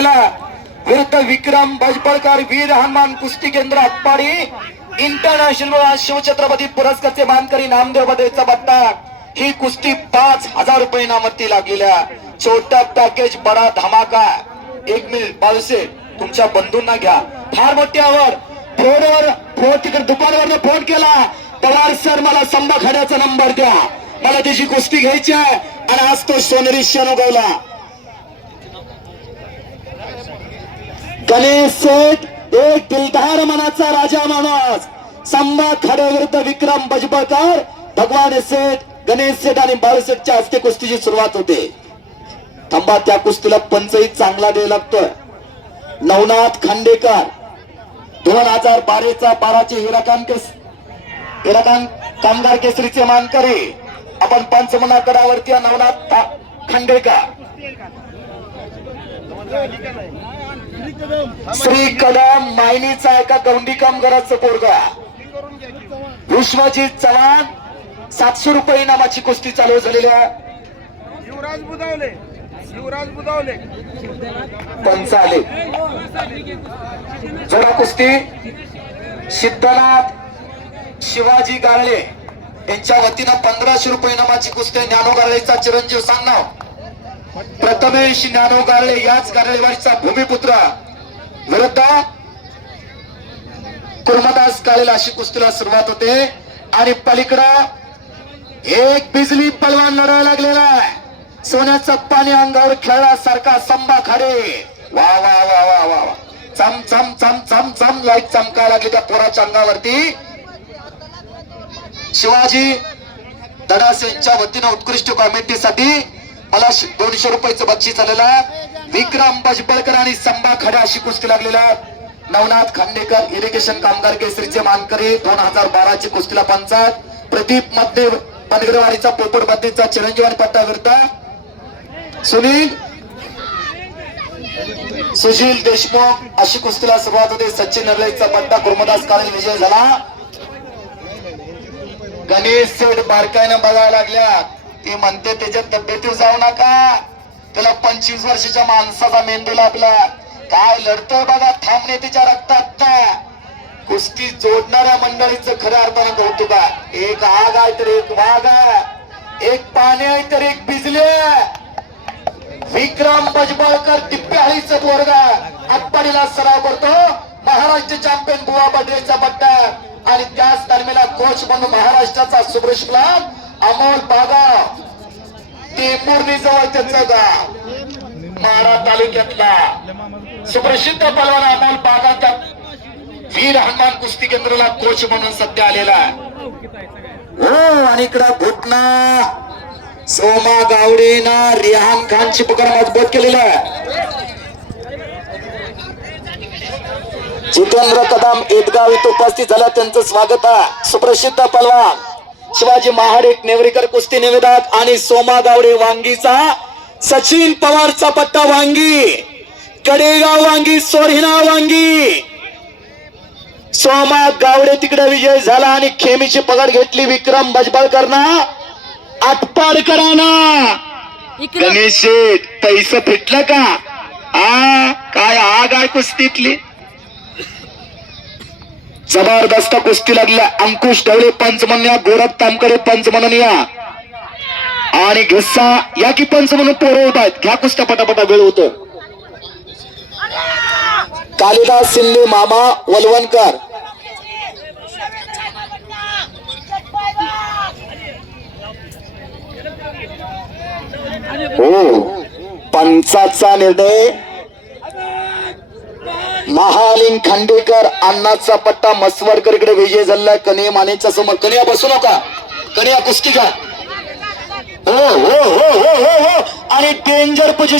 लागलेला विरुद्ध विक्रम भजबळकर वीर हनुमान कुस्ती केंद्र आटपाडी इंटरनॅशनल शिवछत्रपती पुरस्कारचे मानकरी नामदेव बदेचा बत्ता ही कुस्ती पाच हजार रुपये इनामती लागलेल्या. छोटा पॅकेज बडा धमाका. एक मिनिट बाळूसे तुमच्या बंधूंना घ्या. फार मोठी आवड. फोनवर फोन तिकडे दुकानवर फोन केला. पवार सर मला संभा खड्याचा नंबर द्या. मला त्याची कुस्ती घ्यायची आहे. आणि आज तो सोनेरी क्षण उगवला गणेश सेठ एक दिलदार मनाचा राजा माणूस संभा खाड्याविरुद्ध विक्रम बजबळकर. भगवान सेठ गणेश सेठ आणि बाळसेठच्या हस्ते कुस्तीची सुरुवात होते. थांबा त्या कुस्तीला पंचही चांगला द्यायला लागतोय. नवनाथ खांडेकर. दोन हजार बाराचा बाराचे हिराकान केस हिराकान कामगार केसरीचे मानकरी. आपण पंचमना गडावरती नवनाथ खांडेकर. श्री कदम मायनीचा एका गौंडी कामगाराचं पोरगा. विश्वजित चव्हाण सातशे रुपये इनामाची कुस्ती चालू झालेली आहे. युवराज बुधावले युवराज बुधावले. पंच आले जोडा कुस्ती. सिद्धनाथ शिवाजी गारळे यांच्या वतीनं पंधराशे रुपये इनामाची कुस्ती ज्ञानो गारळेचा चिरंजीव सांगणार प्रथमेश ज्ञानो गारळे याच गारळेवाडीचा भूमिपुत्र. विरुद्ध कुर्मदास काळेला अशी कुस्तीला सुरुवात होते. आणि पलीकडं एक बिजली पलवान लढायला लागलेला आहे. सोन्याचं पाणी अंगावर खेळल्यासारखा संबा खाडे. वा वा वा वा वा वा. चम चम चम चम चम लाइट चमकायला लागली त्या पोराच्या अंगावरती. शिवाजी दडासेंच्या वतीनं उत्कृष्ट कॉमेंट्रीसाठी मला दोनशे रुपयाचं बक्षीस आलेलं आहे. विक्रम बजबळकर आणि संभा खड्या अशी कुस्ती लागलेला. नवनाथ खांडेकर इरिगेशन कामगार केसरीचे मानकरी दोन हजार बाराची कुस्तीला पंचायत. प्रदीपमध्ये बनगरवाडीचा पोपट बद्दीचा चिरंजीवानी पट्टा विरुद्ध. सुनील सुशील देशमुख अशी कुस्तीला सुरुवात होते. सचिन नरलेचा पट्टा कुर्मदास काळे विजय झाला. गणेश सेठ बारकाईनं बघायला लागल्या. ते म्हणते त्याच्या तब्येतीवर जाऊ नका. त्याला पंचवीस वर्षाच्या माणसाचा मेंदू लागला काय लढतोय बघा थांबणे तिच्या रक्तात त्या कुस्ती जोडणाऱ्या मंडळीचं खऱ्या अर्थानं कौतुक आहे. एक आग आहे तर एक वाघ आहे. एक पाणी आहे तर एक बिजली आहे. विक्रम बजबळकर दिप्याळीचं पोरगा आटपाडीला सराव करतो. महाराष्ट्र चॅम्पियन बुवा बड्रेचा पट्टा आणि त्याच दरम्यान कोच म्हणून महाराष्ट्राचा सुब्रश अमोल बागा टेंभुर्णी जवळ त्याचं गाव माडा तालुक्यातला. सुप्रसिद्ध पलवान अमोल बागाचा वीर हनुमान कुस्ती केंद्राला कोच म्हणून सध्या आलेला हो आणि इकडं घुटना. सोमा गावडे ना रिहान खानची पकड मजबूत केलेला जितेंद्र कदम एदगाव इथं उपस्थित झाला त्यांचं स्वागत आहे. सुप्रसिद्ध पलवान. शिवाजी महाडे नेवरीकर कुस्ती निवेदक आणि सोमा गावडे वांगीचा सचिन पवारचा पट्टा वांगी कडेगाव वांगी सोरिना वांगी. सोमा गावडे तिकडे विजय झाला आणि खेमीची पकड घेतली विक्रम भजबळकरना आटपाडकरांना. इकडं. गणेश पैसे फिटलं का? आ काय आग आहे कुस्तीतली? जबरदस्त कुस्ती लागल्या. अंकुश ढवळे पंच म्हणण्या गोरख तामकडे पंच म्हणून या आणि घिस्सा या की पंच म्हणून पोरं होत आहेत. घ्या कुस्त्या पटापटा वेळ होतो. कालिदास शिंदे मामा वलवणकर. हो पंचाचा निर्णय महालिंग खांडेकर अण्णाचा पट्टा मसवडकर इकडे विजय झालाय कनिया मानेच्या समोर. कनिया बसू नका. कनिया कुस्ती का हो हो हो हो हो हो. आणि डेंजर पोझिशन